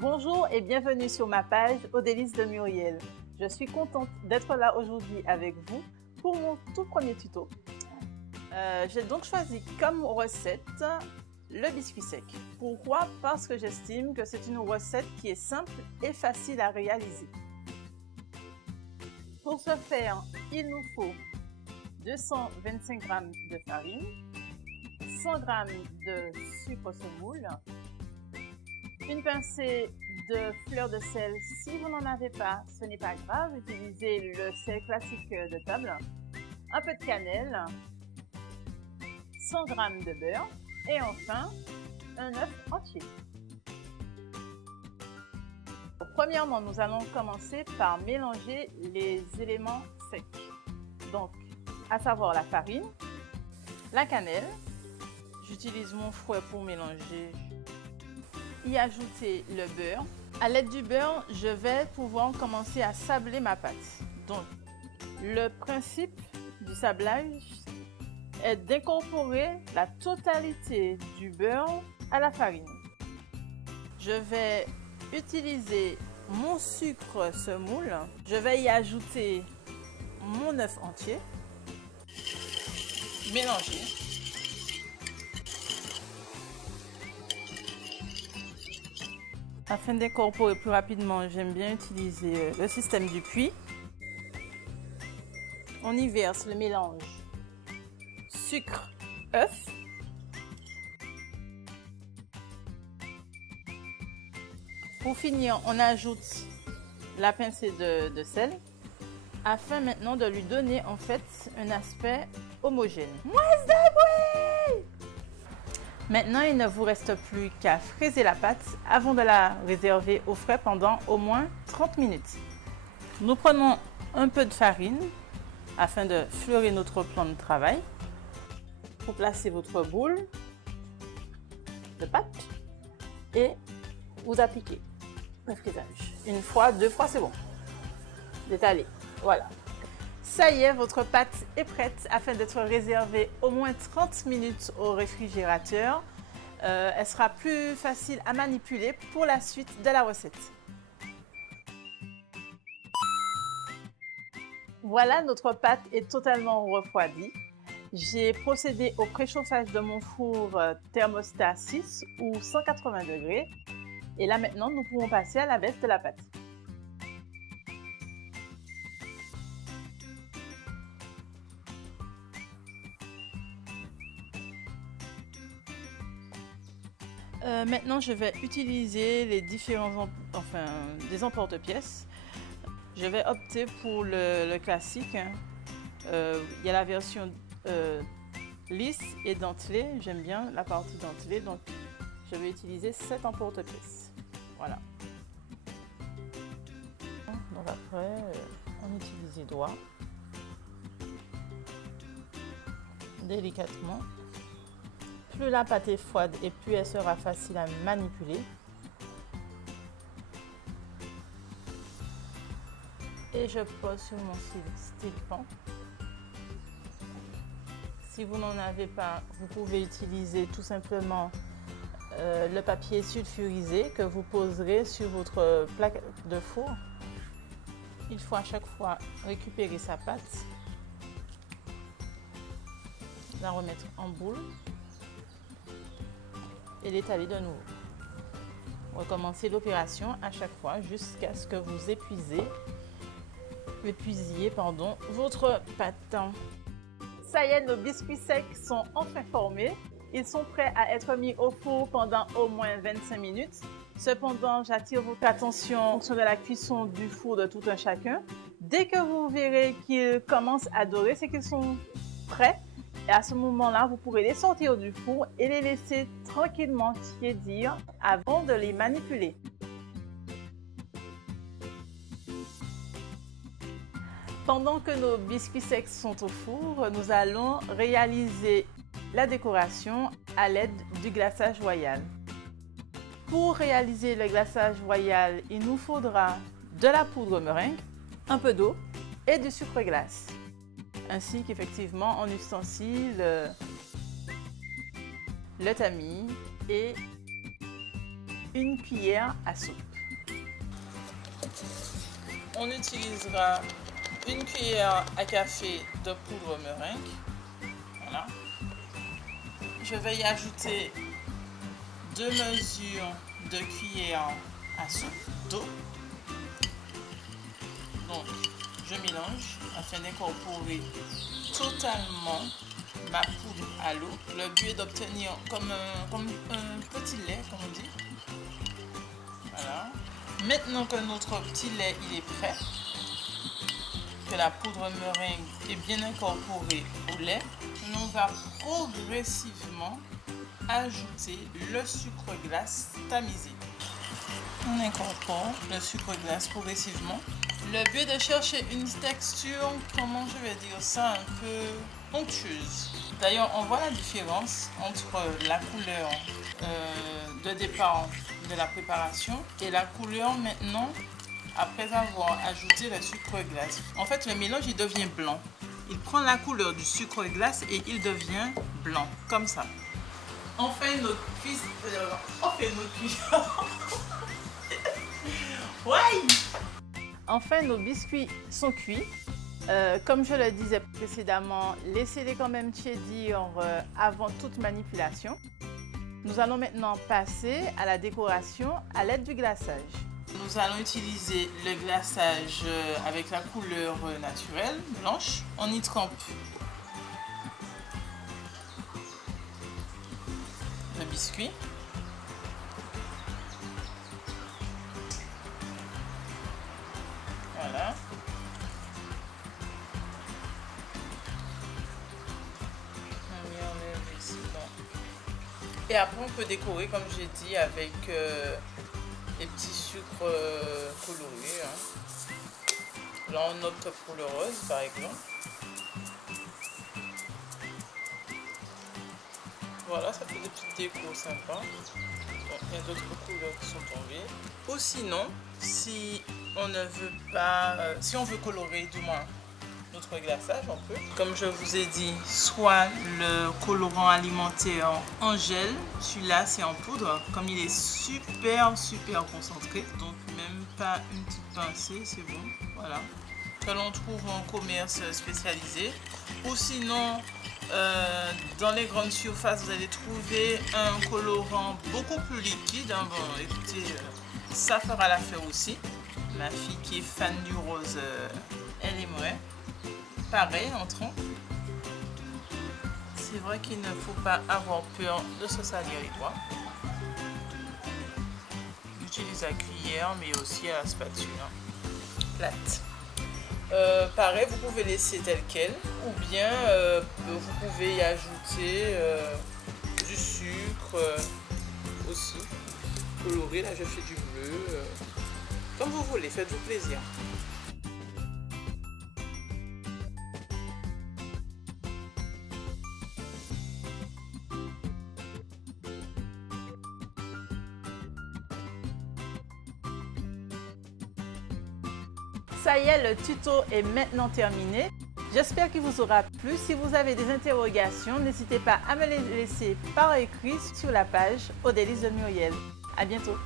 Bonjour et bienvenue sur ma page Aux délices de Muriel. Je suis contente d'être là aujourd'hui avec vous pour mon tout premier tuto. J'ai donc choisi comme recette le biscuit sec. Pourquoi? Parce que j'estime que c'est une recette qui est simple et facile à réaliser. Pour ce faire, il nous faut 225 g de farine, 100 g de sucre semoule, une pincée de fleur de sel. Si vous n'en avez pas, ce n'est pas grave, utilisez le sel classique de table, un peu de cannelle, 100 g de beurre et enfin un œuf entier. Premièrement, nous allons commencer par mélanger les éléments secs. Donc, à savoir la farine, la cannelle. J'utilise mon fouet pour mélanger. Y ajouter le beurre. À l'aide du beurre, je vais pouvoir commencer à sabler ma pâte. Donc, le principe du sablage est d'incorporer la totalité du beurre à la farine. Je vais utiliser mon sucre semoule. Je vais y ajouter mon œuf entier. Mélanger. Afin d'incorporer plus rapidement, j'aime bien utiliser le système du puits. On y verse le mélange sucre, œuf. Pour finir, on ajoute la pincée de sel afin maintenant de lui donner en fait un aspect homogène. Maintenant, il ne vous reste plus qu'à fraiser la pâte avant de la réserver au frais pendant au moins 30 minutes. Nous prenons un peu de farine afin de fleurir notre plan de travail. Vous placez votre boule de pâte et vous appliquez le fraisage. Une fois, deux fois, c'est bon. D'étaler. Voilà. Ça y est, votre pâte est prête afin d'être réservée au moins 30 minutes au réfrigérateur. Elle sera plus facile à manipuler pour la suite de la recette. Voilà, notre pâte est totalement refroidie. J'ai procédé au préchauffage de mon four thermostat 6 ou 180 degrés. Et là maintenant, nous pouvons passer à la baisse de la pâte. Maintenant, je vais utiliser les différents des emporte-pièces. Je vais opter pour le classique. Il y a la version lisse et dentelée. J'aime bien la partie dentelée, donc je vais utiliser cet emporte-pièces. Voilà. Donc après, on utilise les doigts délicatement. Plus la pâte est froide et plus elle sera facile à manipuler. Et je pose sur mon style pan. Si vous n'en avez pas, vous pouvez utiliser tout simplement le papier sulfurisé que vous poserez sur votre plaque de four. Il faut à chaque fois récupérer sa pâte, la remettre en boule et l'étaler de nouveau. Recommencez l'opération à chaque fois jusqu'à ce que vous épuisiez votre pâte. Ça y est, nos biscuits secs sont enfin formés. Ils sont prêts à être mis au four pendant au moins 25 minutes. Cependant, j'attire votre attention en fonction de la cuisson du four de tout un chacun. Dès que vous verrez qu'ils commencent à dorer, c'est qu'ils sont prêts. Et à ce moment-là, vous pourrez les sortir du four et les laisser tranquillement tiédir avant de les manipuler. Pendant que nos biscuits secs sont au four, nous allons réaliser la décoration à l'aide du glaçage royal. Pour réaliser le glaçage royal, il nous faudra de la poudre meringue, un peu d'eau et du sucre glace, ainsi qu'effectivement en ustensile le tamis et une cuillère à soupe. on utilisera une cuillère à café de poudre meringue. Voilà. Je vais y ajouter 2 mesures de cuillère à soupe d'eau. Donc, je mélange afin d'incorporer totalement ma poudre à l'eau. Le but est d'obtenir comme un petit lait, comme on dit. Voilà. Maintenant que notre petit lait il est prêt, que la poudre meringue est bien incorporée au lait, on va progressivement ajouter le sucre glace tamisé. On incorpore le sucre glace progressivement. Le but est de chercher une texture, comment je vais dire ça, un peu onctueuse. D'ailleurs, on voit la différence entre la couleur de départ de la préparation et la couleur maintenant après avoir ajouté le sucre glace. En fait, le mélange il devient blanc. Il prend la couleur du sucre glace et il devient blanc, comme ça. On fait notre cuisse. Ouais. Enfin, nos biscuits sont cuits. Comme je le disais précédemment, laissez-les quand même tiédir avant toute manipulation. Nous allons maintenant passer à la décoration à l'aide du glaçage. Nous allons utiliser le glaçage avec la couleur naturelle, blanche. On y trempe le biscuit. Voilà. Et après, on peut décorer, comme j'ai dit, avec les petits sucres colorés. Hein. Là, on opte pour le rose, par exemple. Voilà, ça fait des petites décos sympas. Bon, il y a d'autres couleurs qui sont tombées. Ou sinon, si on ne veut pas, si on veut colorer du moins notre glaçage, on peut. Comme je vous ai dit, soit le colorant alimentaire en gel, celui-là c'est en poudre. Comme il est super concentré, donc même pas une petite pincée, c'est bon. Voilà. Que l'on trouve en commerce spécialisé. Ou sinon, dans les grandes surfaces, vous allez trouver un colorant beaucoup plus liquide. Hein. Bon, écoutez, ça fera l'affaire aussi. Ma fille qui est fan du rose, elle aimerait. Pareil, entrons. C'est vrai qu'il ne faut pas avoir peur de se salir les doigts. J'utilise la cuillère, mais aussi à la spatule, hein, plate. Pareil, vous pouvez laisser tel quel, ou bien vous pouvez y ajouter du sucre aussi, coloré. Là, je fais du bleu. Comme vous voulez, faites-vous plaisir. Ça y est, le tuto est maintenant terminé. J'espère qu'il vous aura plu. Si vous avez des interrogations, n'hésitez pas à me les laisser par écrit sur la page Aux Délices de Muriel. À bientôt.